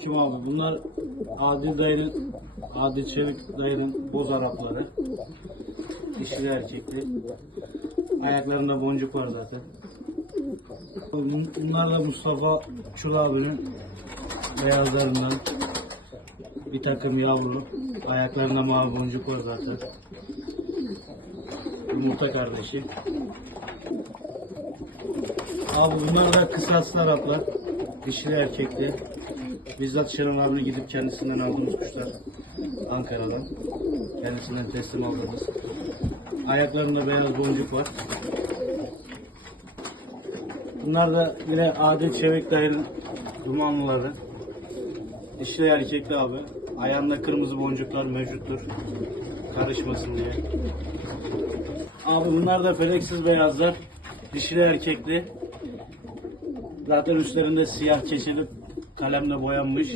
Kim abi? Bunlar Adil dayının, Adil Çevik dayının boz Arapları. Dişili erkekli. Ayaklarında boncuk var zaten. Bun- Bunlar da Mustafa Çul abinin beyazlarından bir takım yavru. Ayaklarında mavi boncuk var zaten. Yumurta kardeşi. Abi bunlar da kısaslı Araplar. Dişili erkekli. Bizzat Şenol abine gidip kendisinden aldığımız kuşlar. Ankara'dan. Kendisinden teslim aldığımız. Ayaklarında beyaz boncuk var. Bunlar da yine Adil Çevik dayının dumanlıları. Dişli erkekli abi. Ayağında kırmızı boncuklar mevcuttur. Karışmasın diye. Abi bunlar da feleksiz beyazlar. Dişili erkekli. Zaten üstlerinde siyah çeşitli kalemle boyanmış.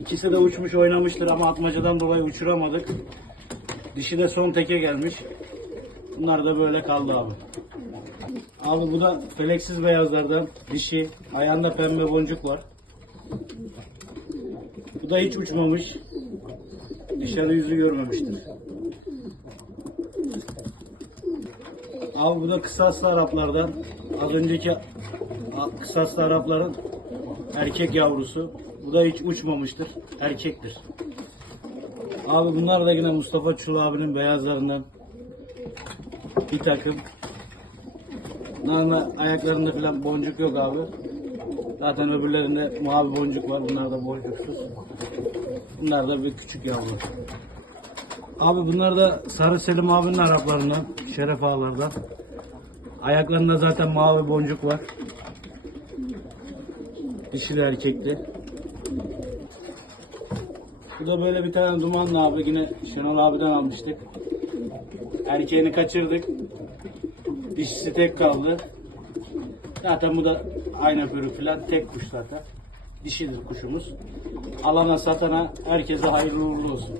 İkisi de uçmuş oynamıştır ama atmacadan dolayı uçuramadık. Dişi de son teke gelmiş. Bunlar da böyle kaldı abi. Abi bu da feleksiz beyazlardan dişi. Ayağında pembe boncuk var. Bu da hiç uçmamış. Dışarı yüzü görmemiştir. Abi bu da kısaslı Araplardan. Az önceki kısaslı Arapların erkek yavrusu. Bu da hiç uçmamıştır. Erkektir. Abi bunlar da yine Mustafa Çul abinin beyazlarından bir takım. Normal ayaklarında falan boncuk yok abi. Zaten öbürlerinde mavi boncuk var. Bunlar da boncuksuz. Bunlar da bir küçük yavru. Abi bunlar da Sarı Selim abinin Araplarından, Şeref ağalardan. Ayaklarında zaten mavi boncuk var. Dişili erkekli. Bu da böyle bir tane dumanlı abi yine Şenol abiden almıştık. Erkeğini kaçırdık. Dişisi tek kaldı. Zaten bu da aynı pörü falan tek kuş zaten. Dişidir kuşumuz. Alana satana herkese hayırlı uğurlu olsun.